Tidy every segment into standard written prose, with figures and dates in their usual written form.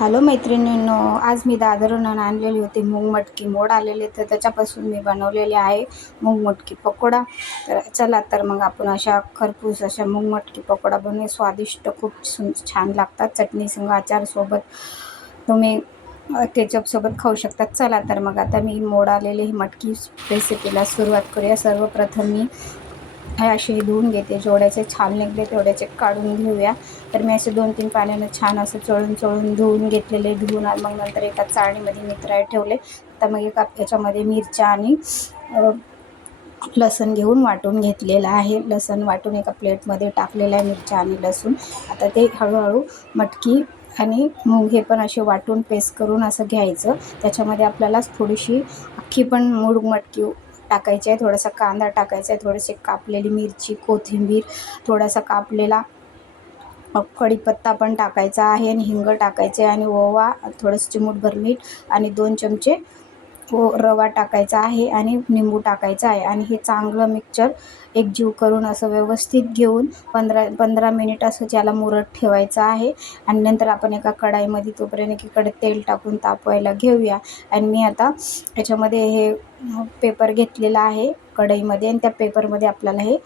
Hello मैत्रिणींनो, आज मी दादरहून आणलेली होती मूग मटकी मोड आलेले, तर त्याच्यापासून मी बनवलेले आहे मूग मटकी पकोडा. तर चला तर मग आपण अशा खरपूस अशा मूग मटकी पकोडा बनवूया. स्वादिष्ट खूप छान लागतात. चटणी संग अचारसोबत तुम्ही केचपसोबत खाऊ शकतात. चला तर मग आता मी मोड आलेले ही मटकी रेसिपीला सुरुवात करूया. सर्वप्रथम मी हे असे धुवून घेते. जेवढ्याचे छान निघले तेवढ्याचे काढून घेऊया. तर मी असे 2-3 पाण्यानं छान असं चोळून धुवून घेतलेले. धुवून मग नंतर एका चाळणीमध्ये नितळायला ठेवले. तर मग याच्यामध्ये मिरच्या आणि लसूण घेऊन वाटून घेतलेलं आहे. लसूण वाटून एका प्लेटमध्ये टाकलेलं आहे, मिरच्या आणि लसूण. आता ते हळूहळू मटकी आणि मूग हे पण असे वाटून पेस्ट करून असं घ्यायचं. त्याच्यामध्ये आपल्याला थोडीशी अख्खी पण मूग मटकी टाकायची आहे, थोडासा कांदा टाकायचा आहे, थोडीशी कापलेली मिरची, कोथिंबीर, थोडासा कापलेला कढीपत्ता पण टाकायचा आहे आणि हिंग टाकायचे आणि ओवा, थोडंसं चिमूटभर मीठ आणि 2 चमचे रवा टाकायचा आहे आणि निंबू टाकायचा आहे. आणि हे चांगलं मिक्सचर एकजीव करून असं व्यवस्थित घेऊन 15 मिनिट असं त्याला मुरत ठेवायचं आहे. आणि नंतर आपण एका कढाईमध्ये तोपर्यंत एकीकडे तेल टाकून तापवायला घेऊया. आणि मी आता याच्यामध्ये हे पेपर घेतलेला आहे कढईमध्ये, आणि त्या पेपरमध्ये आपल्याला हे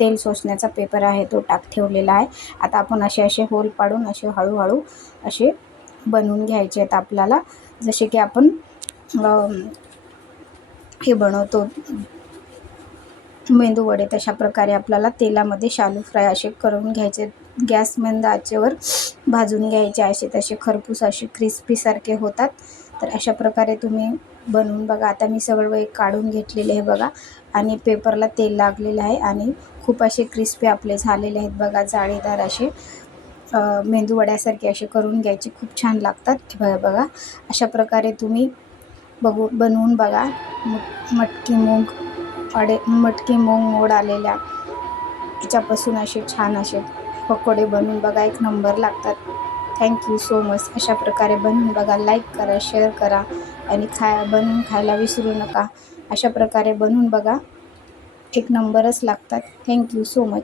तेल शोषण्याचा पेपर आहे तो ठेवलेला आहे. आता आपण असे होल पाडून असे हळूहळू असे बनवून घ्यायचे आहेत आपल्याला. जसे की आपण हे बनवतो मेंदू वडे, तशा प्रकारे आपल्याला तेलामध्ये शालू फ्राय असे करून घ्यायचे. गॅस मंद आचेवर भाजून घ्यायचे. असे तसे खरपूस असे क्रिस्पीसारखे होतात. तर अशा प्रकारे तुम्ही बनवून बघा. आता मी सगळं काढून घेतलेले आहे बघा, आणि पेपरला तेल लागलेलं आहे आणि खूप असे क्रिस्पी आपले झालेले आहेत बघा. जाळीदार असे मेंदू वड्यासारखे असे करून घ्यायचे. खूप छान लागतात बघा. अशा प्रकारे तुम्ही बनवून बघा. मटकी मूग मोड आलेल्या याच्यापासून असे छान असे पकोडे बनवून बघा. एक नंबर लागतात. Thank you so much. अशा प्रकारे बनवून बघा. लाईक करा, शेअर करा आणि बनवून खायला विसरू नका. अशा प्रकारे बनवून बघा. एक नंबरच लागतात. Thank you so much.